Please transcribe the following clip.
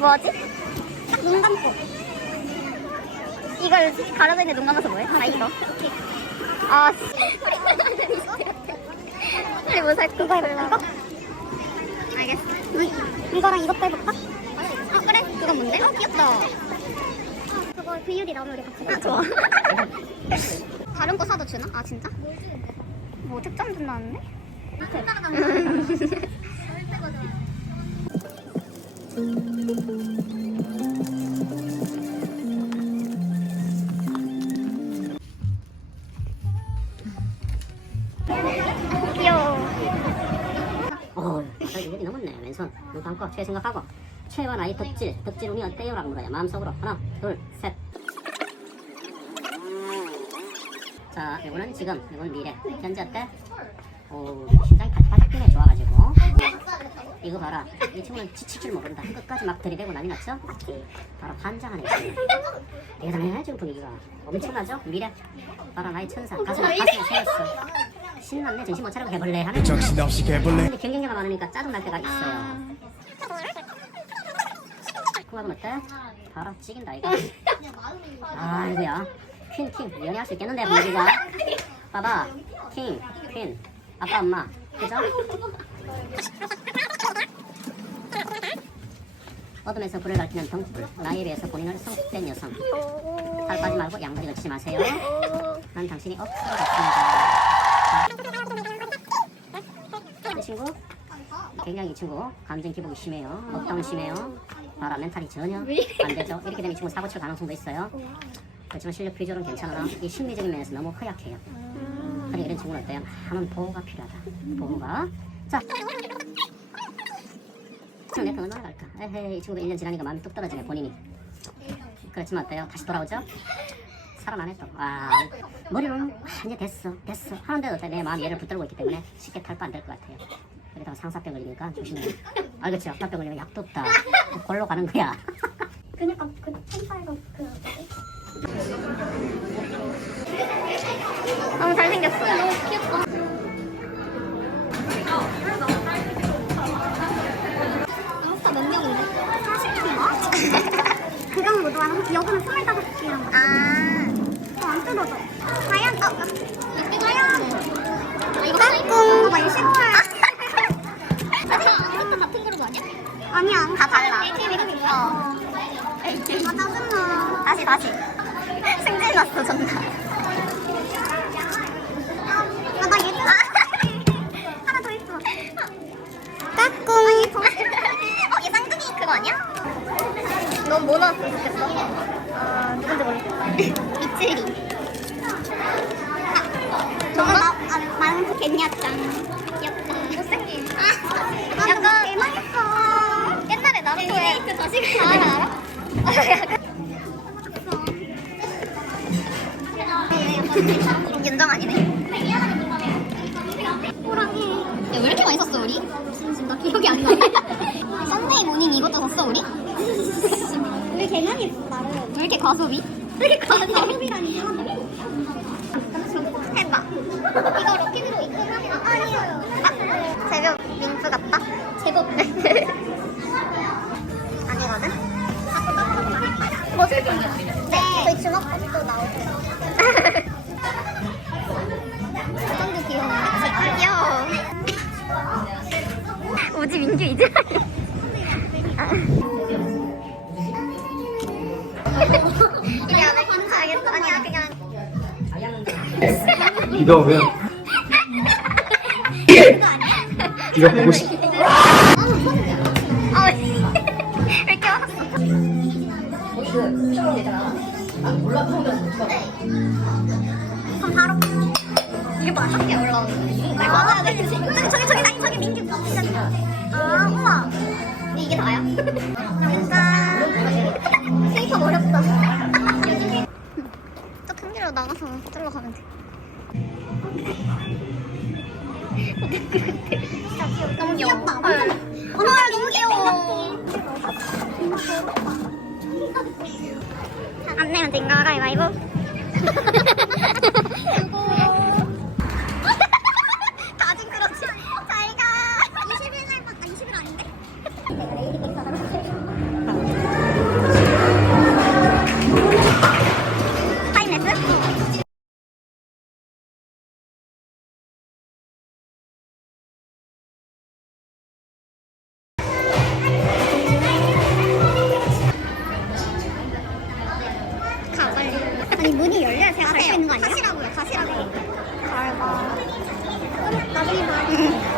뭐지? 눈 감고. 이걸 가려져 있는 눈 감아서 뭐해? 아, 이거. 아, 씨. 우리 뭐살 그거 해볼까? 알겠어. 이, 이거랑 이것도 해볼까? 아, 그래? 그건 뭔데? 어, 귀엽다. 그거 VUD 나오면 우리 같이 아, 좋아. 다른 거 사도 주나? 아, 진짜? 뭐 특전 준다는데? 귀여워. 어, 여기 최 생각하고 최와 나의 덕질, 덕질 운이 어때요 라고 물어요. 마음속으로 하나, 둘, 셋. 자, 이거는 지금, 이건 미래. 현재 어때? 이거 봐라. 이 친구는 지칠 줄 모른다. 끝까지 막 들이대고 난리 났죠? 바로 환장하네. 대단해 지금 분위기가. 엄청나죠? 미래. 봐라 나의 천사. 가슴에 가슴에 세웠어. 신났네. 정신 못 차리고 해볼래 하는. 정신없이 개벌레 근데 경쟁자가 많으니까 짜증 날 때가 있어요. 궁합은 어때? 바로 찍인다 이거. 아 이거야. 퀸, 킹 연애할 수 있겠는데 분위기가. 봐봐. 킹, 퀸. 아빠, 엄마. 그죠? 어둠에서 불을 밝히는. 나이에 비해서 본인을 성숙된 여성. 살 빠지 말고 양머리 걸치지 마세요. 난 당신이 억수로 좋습니다. 이 친구 굉장히 이 친구 감정 기복이 심해요. 업다운 심해요. 봐라 멘탈이 전혀 안 되죠. 이렇게 되면 이 친구 사고 칠 가능성도 있어요. 그렇지만 실력 비주얼은 괜찮으나 이 심리적인 면에서 너무 허약해요. 그러니까 이런 친구는 어때요? 많은 보호가 필요하다. 보호가. 자. 지금 내편 얼마나 갈까? 에헤이 이 친구도 1년 지나니까 마음이 뚝 떨어지네 본인이. 그렇지만 어때요? 다시 돌아오죠? 살아나네 또. 아 머리는 아, 이제 됐어 됐어 하는데도 어때? 내 마음이 얘를 붙들고 있기 때문에 쉽게 탈바 안될 것 같아요. 여기다가 상사병 걸리니까 조심해. 알겠지? 상사병 걸리면 약도 없다. 골로 가는 거야. 그니까 그 천사에서 그 너무 잘생겼어. 너 25개란 거. 아. 어, 안 뜯어져. 어. 아, 이거 이거? 아. 아. 아. 어, 뭐나왔으면 좋겠어? 아, 누군지 모르겠어. 미츠리. 저거 나, 아, 겠냐짱. 귀엽다. 못생긴. 아, 약간. 대망했어. 옛날에 나루토에. 그 다시 가. 알아, 알아? 윤정 아니네. 호랑이. 야, 왜 이렇게 많이 샀어, 우리? 진심, 나 기억이 안 나. 썬데이 모닝 이것도 샀어, 우리? 우리 개 많이 했어, 나름. 왜 이렇게 과소비? 왜 이렇게 과소비라니. 해봐. 이거 럭키드로 입금하면 아니에요. 아, 제법 민프 같다? 제법. 아니거든? 뭐 제품이야? 네. 저희 주먹밥도 나오고. 어떤데 귀여워. 아, 귀여워. 우지 민규 이제. 이게 안 해. 알겠어. 아니야, 그냥. 왜 이거 보고 싶 아? 그럼 바로 이게 맞아? 게 올라오는 거 맞아야 돼. 저기 저기 저기 나 저기 민규 아 우와. 이게. 세이프 어렵다. 저 큰길로 나가서 저로 가면 돼. 너무 귀엽다. 엄마 너무 귀여워. 안 내면 된가 가위바위보. 아니 문이 열려야 제가 갈수 있는 거 아니에요? 가시라고요 가시라고. 잘 봐. 나중에 봐.